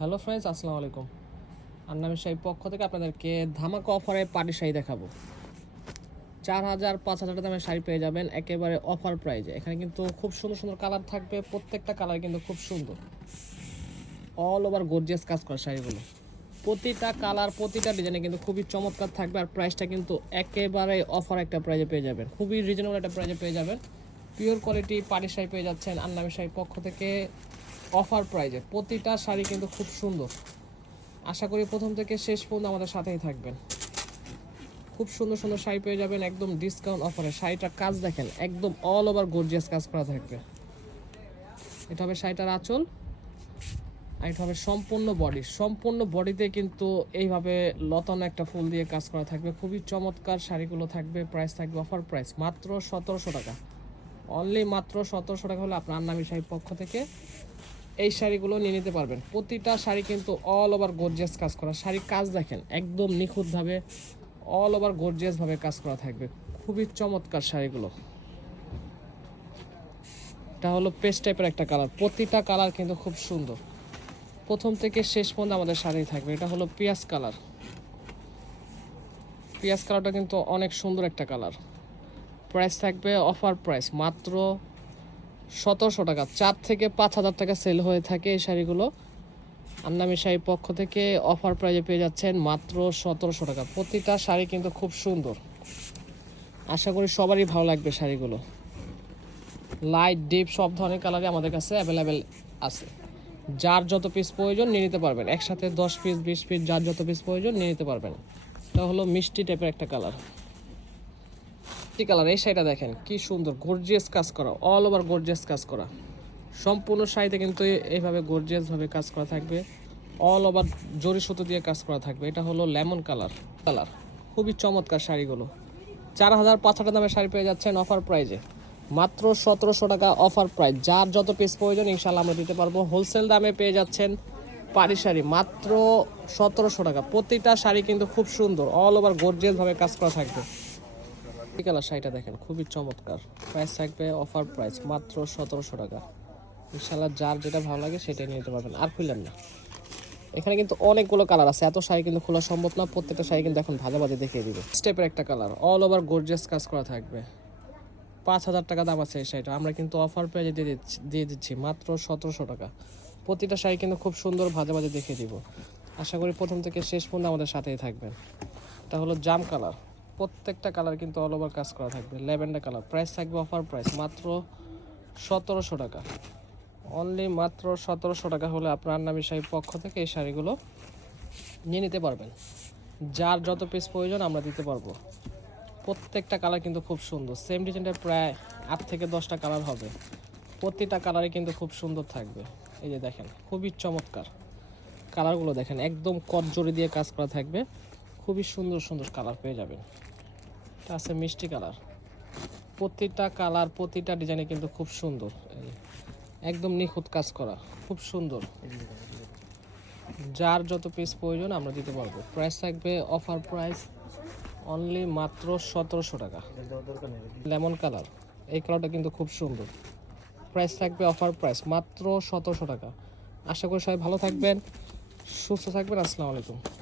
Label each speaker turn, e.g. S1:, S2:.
S1: Hello friends, আসসালামু আলাইকুম। আন্নামি শাহী পক্ষ থেকে আপনাদেরকে ধামাকা অফারে পাটি শাড়ি দেখাবো। চার হাজার পাঁচ হাজার দামের শাড়ি পেয়ে যাবেন একেবারে অফার প্রাইজে। এখানে কিন্তু খুব সুন্দর সুন্দর কালার থাকবে, প্রত্যেকটা কালার কিন্তু খুব সুন্দর। অল ওভার গর্জিয়াস কাজ করা শাড়িগুলো। প্রতিটা কালার, প্রতিটা ডিজাইনে কিন্তু খুবই চমৎকার থাকবে আর প্রাইসটা কিন্তু একেবারে অফার একটা প্রাইজে পেয়ে যাবেন। খুবই রিজনেবল একটা প্রাইজে পেয়ে যাবেন। পিওর কোয়ালিটি পাটি শাড়ি পেয়ে যাচ্ছেন আন্নামি শাড়ির পক্ষ থেকে। অফার প্রাইজে। প্রতিটা শাড়ি কিন্তু খুব সুন্দর। আশা করি প্রথম থেকে শেষ পর্যন্ত আমাদের সাথেই থাকবেন। খুব সুন্দর সুন্দর শাড়ি পেয়ে যাবেন, একদম ডিসকাউন্ট অফারে শাড়িটার কাজ দেখেন, একদম অল ওভার গর্জিয়াস কাজ করা থাকবে। এটা হবে শাড়িটার আঁচল, আর এটা হবে সম্পূর্ণ বডি সম্পূর্ণ বডিতে কিন্তু এইভাবে লতানো একটা ফুল দিয়ে কাজ করা থাকবে। খুবই চমৎকার শাড়িগুলো থাকবে প্রাইস থাকবে অফার প্রাইস মাত্র সতেরোশো টাকা। অনলি মাত্র সতেরোশো টাকা হলে আপনার নামি শাড়ির পক্ষ থেকে এই শাড়িগুলো নিয়ে নিতে পারবেন। প্রতিটা শাড়ি কিন্তু অল ওভার গর্জিয়াস কাজ করা। শাড়ির কাজ দেখেন, একদম নিখুঁতভাবে অল ওভার গর্জিয়াসভাবে কাজ করা থাকবে। খুবই চমৎকার শাড়িগুলো। এটা হলো পেস্ট টাইপের একটা কালার প্রতিটা কালার কিন্তু খুব সুন্দর। প্রথম থেকে শেষ পর্যন্ত আমাদের শাড়ি থাকবে। এটা হলো পিয়াজ কালার পিয়াজ কালারটা কিন্তু অনেক সুন্দর একটা কালার প্রাইস থাকবে অফার প্রাইস মাত্র সতেরোশো টাকা। চার থেকে পাঁচ হাজার টাকা সেল হয়ে থাকে এই শাড়িগুলো। আন্নামি শাড়ির পক্ষ থেকে অফার প্রাইজে পেয়ে যাচ্ছেন মাত্র সতেরোশো টাকা। প্রতিটা শাড়ি কিন্তু খুব সুন্দর। আশা করি সবারই ভালো লাগবে শাড়িগুলো। লাইট ডিপ সব ধরনের কালারই আমাদের কাছে অ্যাভেলেবেল আছে। যার যত পিস প্রয়োজন নিয়ে নিতে পারবেন। একসাথে দশ পিস বিশ পিস যার যত পিস প্রয়োজন নিয়ে নিতে পারবেন। এটা হলো মিষ্টি টাইপের একটা কালার মিষ্টি কালার, এই শাড়িটা দেখেন, কি সুন্দর গর্জিয়াস কাজ করা অল ওভার গর্জিয়াস কাজ করা। সম্পূর্ণ শাড়িতে কিন্তু এইভাবে গর্জিয়াসভাবে কাজ করা থাকবে অল ওভার জরি সুতো দিয়ে কাজ করা থাকবে। এটা হলো লেমন কালার কালার খুবই চমৎকার শাড়িগুলো। চার হাজার পাঁচ হাজার দামের শাড়ি পেয়ে যাচ্ছেন অফার প্রাইজে মাত্র সতেরোশো টাকা অফার প্রাইস যার যত পিস প্রয়োজন ইনশাল্লাহ আমরা দিতে পারব। হোলসেল দামে পেয়ে যাচ্ছেন পাড়ি শাড়ি, মাত্র সতেরোশো টাকা। প্রতিটা শাড়ি কিন্তু খুব সুন্দর অল ওভার গর্জিয়াসভাবে কাজ করা থাকবে। কালার শাড়িটা দেখেন, খুবই চমৎকার। প্রাইস থাকবে অফার প্রাইস মাত্র সতেরোশো টাকা। ইনশাল্লাহ যার যেটা ভালো লাগে সেটাই নিয়ে নিতে পারবেন, আর খুললেন না। এখানে কিন্তু অনেকগুলো কালার আছে, এত শাড়ি কিন্তু খোলা সম্ভব না, প্রত্যেকটা শাড়ি কিন্তু এখন ভাজা ভাজে দেখিয়ে দিবে। স্টেপের একটা কালার অল ওভার গর্জিয়াস কাজ করা থাকবে। পাঁচ হাজার টাকা দাম আছে এই শাড়িটা, আমরা কিন্তু অফার পেয়ে দিয়ে দিচ্ছি দিয়ে দিচ্ছি মাত্র সতেরোশো টাকা। প্রতিটা শাড়ি কিন্তু খুব সুন্দর ভাজা ভাজে দেখিয়ে দিব। আশা করি প্রথম থেকে শেষ পর্যন্ত আমাদের সাথেই থাকবেন। এটা হলো জাম কালার। প্রত্যেকটা কালার কিন্তু অল ওভার কাজ করা থাকবে। ল্যাভেন্ডার কালার প্রাইস থাকবে অফার প্রাইস মাত্র সতেরোশো টাকা। অনলি মাত্র সতেরোশো টাকা হলে আপনার নামি শাড়ির পক্ষ থেকে এই শাড়িগুলো নিয়ে নিতে পারবেন। যার যত পিস প্রয়োজন আমরা দিতে পারব। প্রত্যেকটা কালার কিন্তু খুব সুন্দর। সেম ডিজাইনটার প্রায় আট থেকে দশটা কালার হবে। প্রতিটা কালারে কিন্তু খুব সুন্দর থাকবে। এই যে দেখেন, খুবই চমৎকার। কালারগুলো দেখেন, একদম কটজোরি দিয়ে কাজ করা থাকবে। খুবই সুন্দর সুন্দর কালার পেয়ে যাবেন। এটা আছে মিষ্টি কালার প্রতিটা কালার প্রতিটা ডিজাইনে কিন্তু খুব সুন্দর। একদম নিখুঁত কাজ করা, খুব সুন্দর। যার যত পিস প্রয়োজন, আমরা দিতে পারব। প্রাইস থাকবে অফার প্রাইস অনলি মাত্র সতেরোশো টাকা। লেমন কালার এই কালারটা কিন্তু খুব সুন্দর। প্রাইস থাকবে অফার প্রাইস মাত্র সতেরোশো টাকা। আশা করি সবাই ভালো থাকবেন, সুস্থ থাকবেন, আসসালামু আলাইকুম।